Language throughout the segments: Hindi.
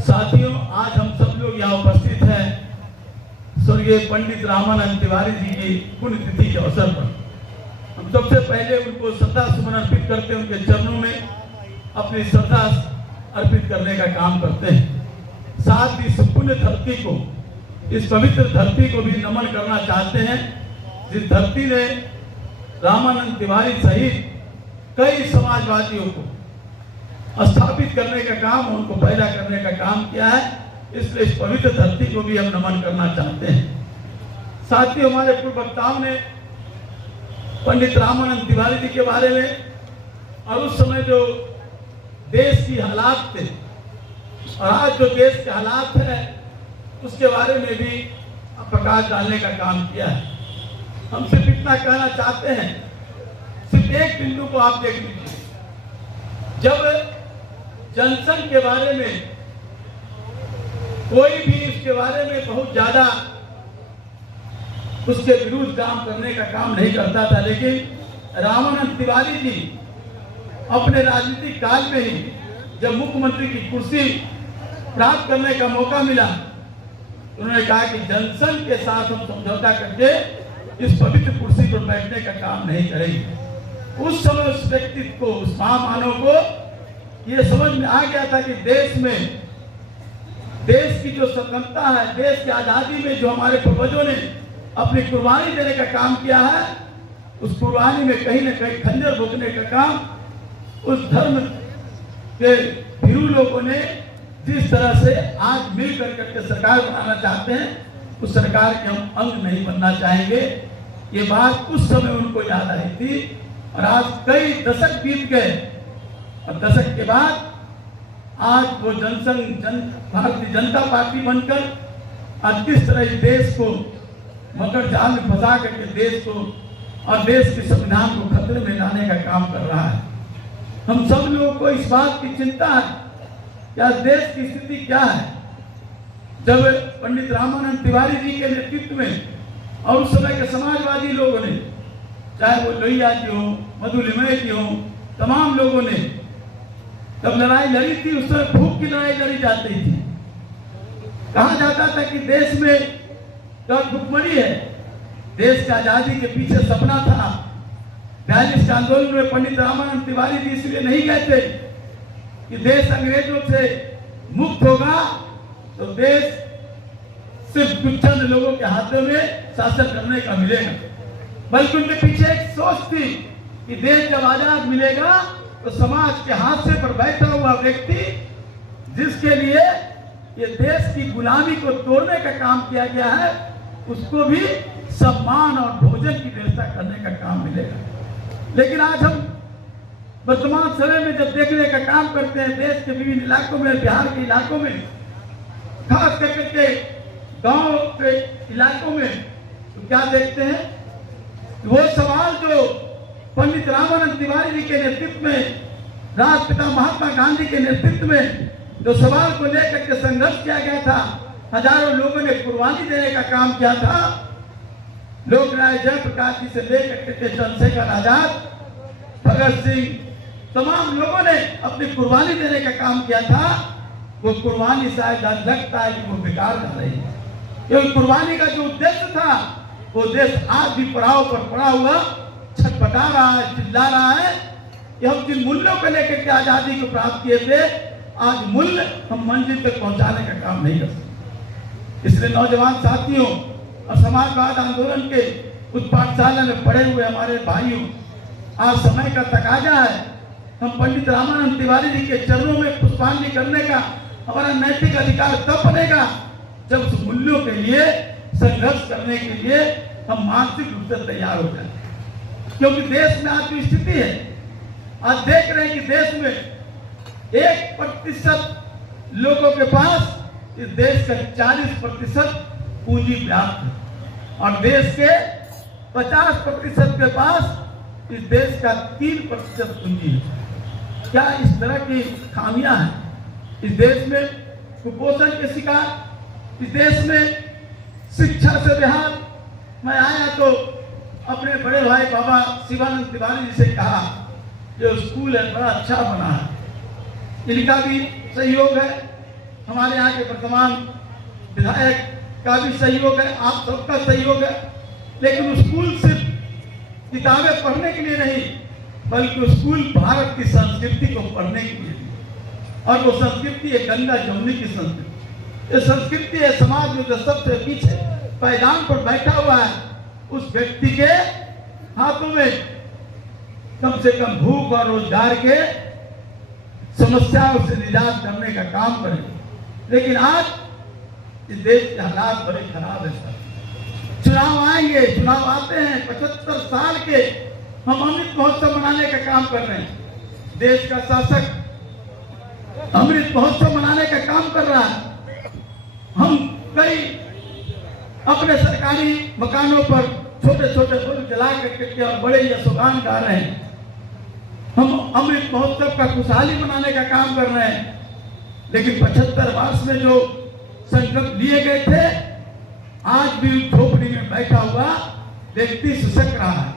साथियों, आज हम सब लोग यहाँ उपस्थित हैं स्वर्गीय पंडित रामानंद तिवारी जी की पुण्यतिथि के अवसर पर। हम सबसे पहले उनको श्रद्धा सुमन अर्पित करते हैं, उनके चरणों में अपनी श्रद्धा अर्पित करने का काम करते हैं। साथ ही इस पुण्य धरती को, इस पवित्र धरती को भी नमन करना चाहते हैं, जिस धरती ने रामानंद तिवारी सहित कई समाजवादियों को स्थापित करने का काम, उनको पैदा करने का काम किया है। इसलिए इस पवित्र धरती को भी हम नमन करना चाहते हैं। साथियों, हमारे पूर्व वक्ताओं ने पंडित रामानंद तिवारी जी के बारे में और उस समय जो देश की हालात थे और आज जो देश के हालात है उसके बारे में भी प्रकाश डालने का काम किया है। हम सिर्फ इतना कहना चाहते हैं, सिर्फ एक बिंदु को आप देख लीजिए। जब जनसंघ के बारे में कोई भी उसके बारे में बहुत ज्यादा उसके विरुद्ध काम करने का काम नहीं करता था, लेकिन रामानंद तिवारी जी अपने राजनीतिक काल में ही जब मुख्यमंत्री की कुर्सी प्राप्त करने का मौका मिला, उन्होंने कहा कि जनसंघ के साथ हम समझौता करके इस पवित्र कुर्सी पर बैठने का काम नहीं करेंगे। उस समय उस व्यक्तित्व को, उस महामानव को ये समझ में आ गया था कि देश में, देश की जो स्वतंत्रता है, देश की आजादी में जो हमारे पूर्वजों ने अपनी कुर्बानी देने का काम किया है, उस कुर्बानी में कहीं न कहीं खंजर भोंकने का काम उस धर्म के भीरू लोगों ने जिस तरह से आज मिलकर करके सरकार बनाना चाहते हैं, उस सरकार के हम अंग नहीं बनना चाहेंगे। ये बात उस समय उनको याद आई थी और आज कई दशक बीत गए और दशक के बाद आज वो भारतीय जनता पार्टी बनकर आज किस तरह इस देश को मकर जाल में फंसा करके देश को और देश के संविधान को खतरे में लाने का काम कर रहा है। हम सब लोगों को इस बात की चिंता है कि आज देश की स्थिति क्या है। जब पंडित रामानंद तिवारी जी के नेतृत्व में और उस समय के समाजवादी लोगों ने, चाहे वो लोहिया जी हो, मधुलिमय जी हो, तमाम लोगों ने जब लड़ाई लड़ी थी, उस समय भूख की लड़ाई लड़ी जाती थी। कहा जाता था कि देश में भुखमरी है, देश की आजादी के पीछे सपना था। 42 के आंदोलन में पंडित रामानंद तिवारी जी इसलिए नहीं गए थे कि देश अंग्रेजों से मुक्त होगा तो देश सिर्फ कुछ चंद लोगों के हाथों में शासन करने का मिलेगा, बल्कि उनके पीछे एक सोच थी कि देश जब आजाद मिलेगा तो समाज के हाथ से पर बैठा हुआ व्यक्ति, जिसके लिए ये देश की गुलामी को तोड़ने का काम किया गया है, उसको भी सम्मान और भोजन की व्यवस्था करने का काम मिलेगा। लेकिन आज हम वर्तमान समय में जब देखने का काम करते हैं देश के विभिन्न इलाकों में, बिहार के इलाकों में, खास करके गांव के इलाकों में, तो क्या देखते हैं? वो सवाल जो पंडित रामानंद तिवारी जी के नेतृत्व में, राष्ट्रपिता महात्मा गांधी के नेतृत्व में जो सवाल को लेकर के संघर्ष किया गया था, हजारों लोगों ने कुर्बानी देने का काम किया था। लोकनायक जयप्रकाश जी से लेकर के चंद्रशेखर आजाद, भगत सिंह, तमाम लोगों ने अपनी कुर्बानी देने का काम किया था। वो कुर्बानी शायद लगता है कि वो बेकार जा रही है, क्योंकि कुर्बानी का जो उद्देश्य था, वो देश आज भी पड़ाव पर पड़ा हुआ छटपटा रहा है, चिल्ला रहा है कि हम जिन मूल्यों को लेकर के आजादी को प्राप्त किए थे, आज मूल्य हम मंजिल तक पहुंचाने का काम नहीं कर सकते। इसलिए नौजवान साथियों और समाजवाद आंदोलन के उस पाठशाला में पढ़े हुए हमारे भाइयों, आज समय का तकाजा है, हम पंडित रामानंद तिवारी जी के चरणों में पुष्पांजलि करने का हमारा नैतिक अधिकार तब बनेगा जब उस मूल्यों के लिए संघर्ष करने के लिए हम मानसिक रूप से तैयार हो जाए। क्योंकि देश में आज की स्थिति है, आज देख रहे हैं कि देश में 1% लोगों के पास इस देश का 40% पूंजी व्याप्त है और देश के 50% के पास इस देश का 3% पूंजी है। क्या इस तरह की खामियां हैं इस देश में? कुपोषण के शिकार, इस देश में शिक्षा से बेहाल। मैं आया तो अपने बड़े भाई बाबा शिवानंद तिवारी जी से कहा, जो स्कूल है बड़ा अच्छा बना है, इनका भी सहयोग है, हमारे यहाँ के वर्तमान विधायक का भी सहयोग है, आप सबका सहयोग है, लेकिन स्कूल सिर्फ किताबें पढ़ने के लिए नहीं, बल्कि स्कूल भारत की संस्कृति को पढ़ने के लिए, और वो संस्कृति है गंगा जमुनी की संस्कृति। ये संस्कृति है समाज में जो सबसे पीछे पायदान पर बैठा हुआ है, उस व्यक्ति के हाथों में कम से कम भूख और रोजगार के समस्याओं से निजात करने का काम करें। लेकिन आज इस देश के हालात बड़े खराब है सर। चुनाव आएंगे, चुनाव आते हैं, 75 साल के हम अमृत महोत्सव मनाने का काम कर रहे हैं। देश का शासक अमृत महोत्सव मनाने का काम कर रहा है। हम कई अपने सरकारी मकानों पर छोटे छोटे फूल जला करके और बड़े यशोगान गा रहे हैं। हम अमृत महोत्सव का खुशहाली मनाने का काम कर रहे हैं। लेकिन 75 वर्ष में जो संकल्प लिए गए थे, आज भी झोपड़ी में बैठा हुआ व्यक्ति सुसक रहा है।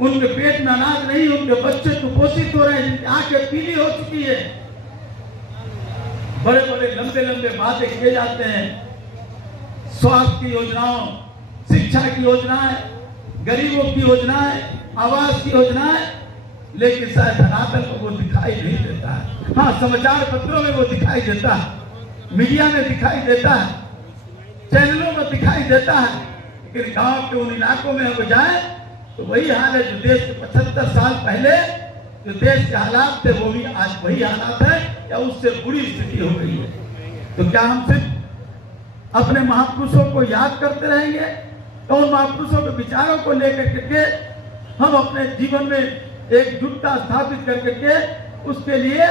उनके पेट में अनाज नहीं, उनके बच्चे कुपोषित हो रहे हैं, जिनकी आंखें पीली हो चुकी है। बड़े बड़े लंबे लंबे वादे किए जाते हैं, स्वास्थ्य की योजनाओं, शिक्षा की योजनाएं, गरीबों की योजनाएं, आवास की योजनाएं, लेकिन शायद धरातल को वो दिखाई नहीं देता है। हाँ, समाचार पत्रों में वो दिखाई देता है, मीडिया में दिखाई देता है, चैनलों में दिखाई देता है, लेकिन गांव के उन इलाकों में अब जाए तो वही हाल है जो देश के 75 साल पहले जो देश के हालात थे, वो भी आज वही हालात है या उससे बुरी स्थिति हो गई है। तो क्या हम सिर्फ अपने महापुरुषों को याद करते रहेंगे? तो उन महापुरुषों के विचारों को लेकर के हम अपने जीवन में एकजुटता स्थापित करके उसके लिए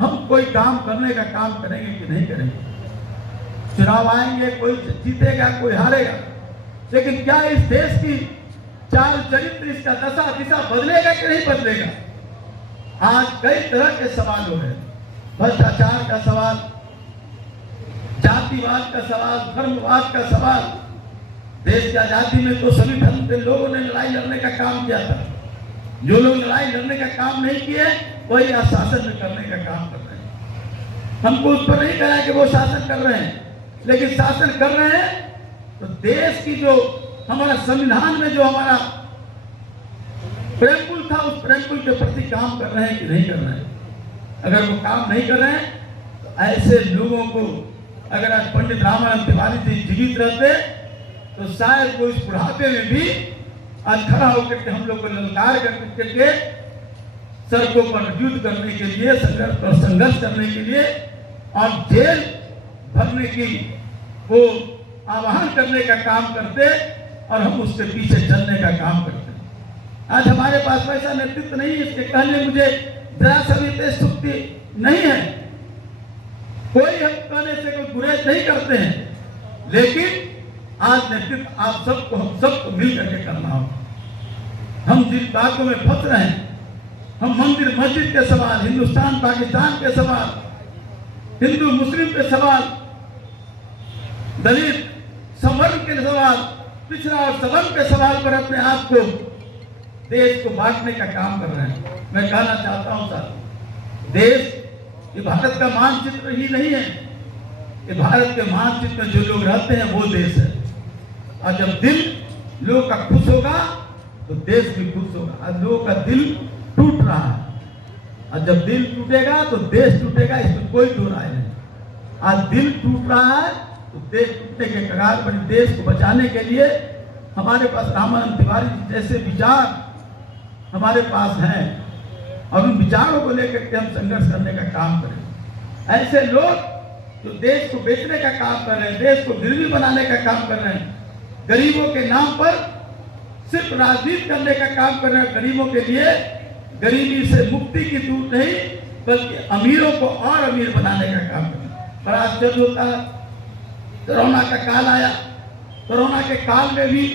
हम कोई काम करने का काम करेंगे कि नहीं करेंगे? चुनाव आएंगे, कोई जीतेगा, कोई हारेगा, लेकिन क्या इस देश की चाल चरित्र, इसका दशा दिशा बदलेगा कि नहीं बदलेगा? आज कई तरह के सवाल हो रहे हैं। भ्रष्टाचार का सवाल, जातिवाद का सवाल, धर्मवाद का सवाल। देश की आजादी में तो सभी धर्म के लोगों ने लड़ाई लड़ने का काम किया था। जो लोग लड़ाई लड़ने का काम नहीं किए, वही आज शासन में करने का काम कर रहे हैं। हमको उस पर नहीं कहा कि वो शासन कर रहे हैं, लेकिन शासन कर रहे हैं तो देश की जो हमारा संविधान में जो हमारा प्रेमकुल था, उस प्रेमकुल के प्रति काम कर रहे हैं कि नहीं कर रहे हैं? अगर वो काम नहीं कर रहे हैं तो ऐसे लोगों को, अगर आज पंडित रामानंद तिवारी जी जीवित रहते तो शायद वो इस बुढ़ापे में भी आज खड़ा होकर के हम लोग को ललकार करके सड़कों पर युद्ध करने के लिए, संघर्ष करने के लिए और जेल भरने की वो आह्वान करने का काम करते, और हम उसके पीछे चलने का काम करते। आज हमारे पास वैसा नेतृत्व नहीं है, इसके कहने मुझे जरा सा भी तेज सुक्ति नहीं है। कोई हम कहने से कोई गुरेज नहीं करते हैं, लेकिन आज नेतृत्व आप सबको, हम सबको मिल करके करना होगा। हम जिन बातों में फंस रहे हैं, हम मंदिर मस्जिद के सवाल, हिंदुस्तान पाकिस्तान के सवाल, हिंदू मुस्लिम के सवाल, दलित सवर्ण के सवाल, पिछड़ा और सवर्ण के सवाल पर अपने आप को, देश को बांटने का काम कर रहे हैं। मैं कहना चाहता हूं सर, देश ये भारत का मानचित्र ही नहीं है, ये भारत के मानचित्र में जो लोग रहते हैं वो देश है। और जब दिल लोगों का खुश होगा तो देश भी खुश होगा। आज लोगों का दिल टूट रहा है, और जब दिल टूटेगा तो देश टूटेगा, इसमें कोई दो राय नहीं। आज दिल टूट रहा है तो देश टूटने के कगार पर। देश को बचाने के लिए हमारे पास रामानंद तिवारी जैसे विचार हमारे पास हैं, और उन विचारों को लेकर के हम संघर्ष करने का काम करें। ऐसे लोग जो देश को बेचने का काम कर रहे हैं, देश को गिरवी बनाने का काम कर रहे हैं, गरीबों के नाम पर सिर्फ राजनीति करने का काम कर रहे हैं, गरीबों के लिए गरीबी से मुक्ति की दूर नहीं, बल्कि अमीरों को और अमीर बनाने का काम कर रहे हैं। बड़ा आश्चर्य होता है, कोरोना का काल आया, कोरोना के काल में भी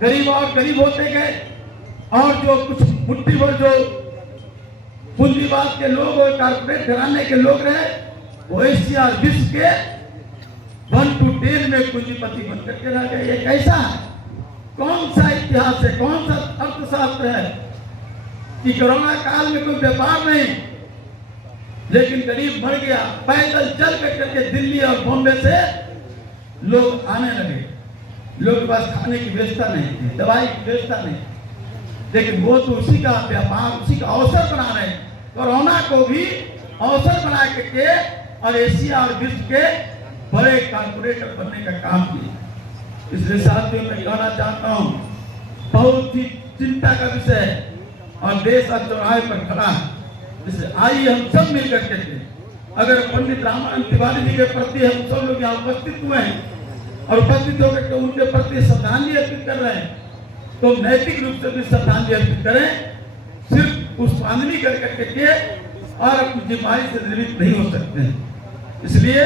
गरीब और गरीब होते गए, और जो कुछ मुट्ठी भर जो पूंजीवाद के लोग और कारपोरेट घराने के लोग रहे, वो एशिया विश्व के 1 to 10 में पूंजीपति बनकर के रह गए। ये कैसा है? कौन सा इतिहास है, कौन सा अर्थशास्त्र है कि कोरोना काल में कोई व्यापार नहीं, लेकिन गरीब मर गया, पैदल चल करके करके दिल्ली और बॉम्बे से लोग आने लगे। लोगों के पास खाने की व्यवस्था नहीं थी, दवाई की व्यवस्था नहीं, लेकिन वो तो उसी का व्यापार, उसी का अवसर बना रहे हैं। कोरोना को भी अवसर बना के और एशिया और विश्व के बड़े कारपोरेटर बनने का काम किया। इसलिए साथियों मैं कहना चाहता हूँ, बहुत ही चिंता का विषय है और देश अब चौराहे पर खड़ा है। इसलिए आइए हम सब मिलकर के, अगर पंडित रामानंद तिवारी जी के प्रति हम सब लोग यहाँ उपस्थित हुए हैं और उपस्थित होकर के उनके प्रति श्रद्धांजलि अर्पित कर रहे हैं, तो नैतिक रूप से भी श्रद्धांजलि अर्पित करें। सिर्फ पुष्पांजलि कर करके और अपनी जिम्मेदारी से निर्मित नहीं हो सकते हैं। इसलिए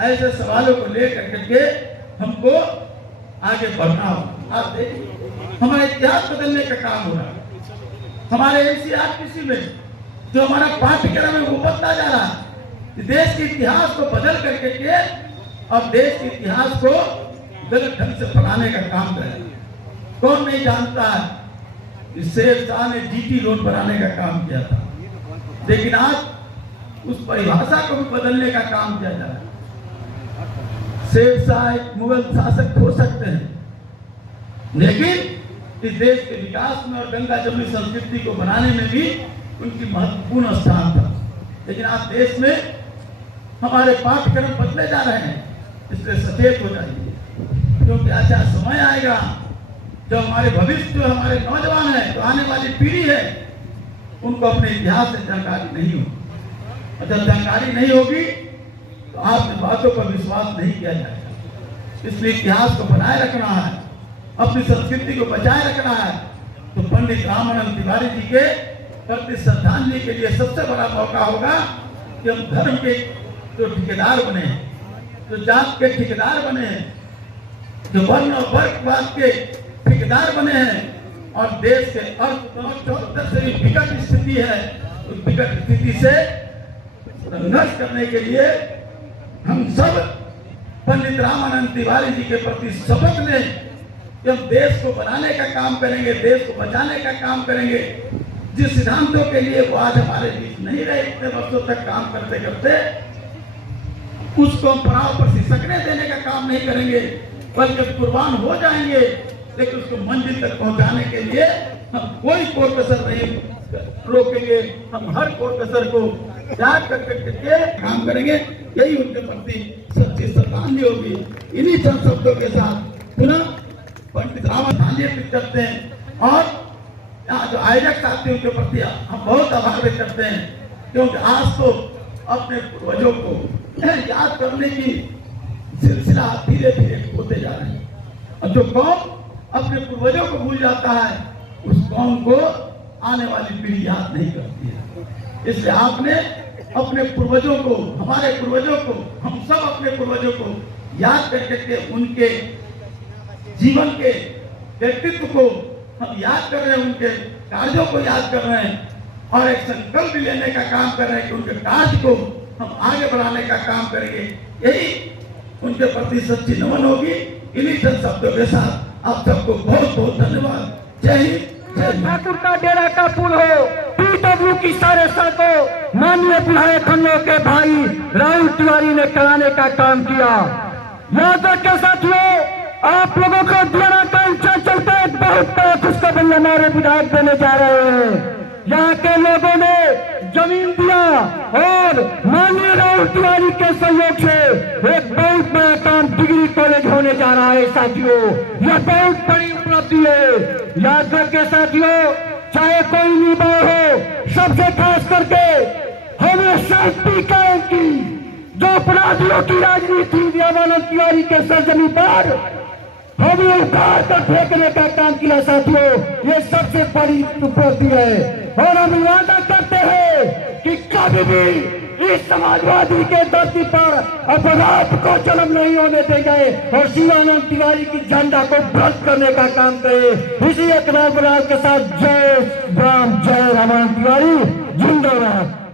ऐसे सवालों को लेकर के हमको आगे बढ़ना हो। आप देखिए हमारा इतिहास बदलने का काम हो रहा है। हमारे एनसीईआरटी में जो हमारा पाठ्यक्रम है वो बढ़ता जा रहा है। देश के इतिहास को बदल करके और देश के इतिहास को गलत ढंग से फैलाने का काम करें। कौन नहीं जानता है शेर शाह ने जीटी रोड बनाने का काम किया था, लेकिन आज उस परिभाषा को भी बदलने का काम किया जा रहा है। शेर शाह एक मुगल शासक हो सकते हैं, लेकिन इस देश के विकास में और गंगा जमुनी संस्कृति को बनाने में भी उनकी महत्वपूर्ण स्थान था। लेकिन आज देश में हमारे पाठ्यक्रम बदले जा रहे हैं, इसलिए सचेत हो जाइए, क्योंकि अच्छा समय आएगा जब हमारे भविष्य, जो हमारे नौजवान हैं, जो आने वाली पीढ़ी है, उनको अपने इतिहास से जानकारी नहीं होगी। और जब जानकारी नहीं होगी तो आपकी बातों पर विश्वास नहीं किया जाएगा। इसलिए इतिहास को बनाए रखना है, अपनी संस्कृति को बचाए रखना है। तो पंडित रामानंद तिवारी जी के प्रति श्रद्धांजलि के लिए सबसे बड़ा मौका होगा कि हम धर्म के जो ठेकेदार बने, जो जात के ठेकेदार बने, जो वर्ण और वर्गवाद के ठेकेदार बने हैं और देश के अर्थव्यवस्था से विकट स्थिति है, उस विकट स्थिति से संघर्ष करने के लिए हम सब पंडित रामानंद तिवारी जी के प्रति शपथ लें कि हम देश को बनाने का काम करेंगे, देश को बचाने का काम करेंगे। जिस सिद्धांतों के लिए वो आज हमारे बीच नहीं रहे, इतने वर्षों तक काम करते करते, उसको हम पड़ाव पर सिसकने देने का काम नहीं करेंगे, बल्कि कुर्बान हो जाएंगे। लेकिन उसको मंजिल तक पहुंचाने के लिए हम कोई कोर कसर नहीं रोकेंगे। हम हर कोर कसर को त्याग करके काम करेंगे। यही उनके प्रति सच्ची श्रद्धांजलि होगी। इन्हीं चंद शब्दों के साथ पुनः पंडित रामानंद अर्पित करते हैं और यहाँ जो आयोजक साथी उनके प्रति हम बहुत आभार व्यक्त करते हैं, क्योंकि आज तो अपने पूर्वजों को याद करने की सिलसिला धीरे धीरे होते जा रहे हैं। और जो कौम अपने पूर्वजों को भूल जाता है, उस कौम को आने वाली पीढ़ी याद नहीं करती है। इसलिए आपने अपने पूर्वजों को, हमारे पूर्वजों को, हम सब अपने पूर्वजों को याद करके उनके जीवन के व्यक्तित्व को हम याद कर रहे हैं, उनके कार्यों को याद कर रहे हैं और एक संकल्प लेने का काम कर रहे हैं कि उनके कार्य को हम आगे बढ़ाने का काम करेंगे। यही उनके प्रति सच्ची नमन होगी। इन्हीं चंद शब्दों के साथ आप सबको बहुत बहुत धन्यवाद। जय हिंद। ठाकुर का डेरा का पुल हो, पीडब्ल्यू की सारे सड़कों माननीय विधायक खन्ना के भाई राहुल तिवारी ने कराने का काम किया। याद रखें साथियों, आप लोगों को डेरा का चलते बहुत बड़ा खुशखबरी हमारे विधायक देने जा रहे हैं। यहाँ के लोगों ने जमीन दिया और माननीय राहुल तिवारी के सहयोग से एक बहुत बड़ा काम डिग्री कॉलेज होने जा रहा है साथियों। यह बहुत बड़ी उपलब्धि है। याद रखें साथियों, चाहे कोई निभाव हो, सबसे खास करके हमें शांति कायम की। जो अपराधियों की राजनीति रामानंद तिवारी के सरजमी पर हमें उतार कर फेंकने का काम किया साथियों, ये सबसे बड़ी उपलब्धि है। और हम वादा करते हैं कि कभी भी इस समाजवादी के धरती पर अपराध को जन्म नहीं होने देंगे और शिवानंद तिवारी की झंडा को भ्रष्ट करने का काम करें। इसी एक के साथ जय राम, जय रामानंद तिवारी जिंदाबाद।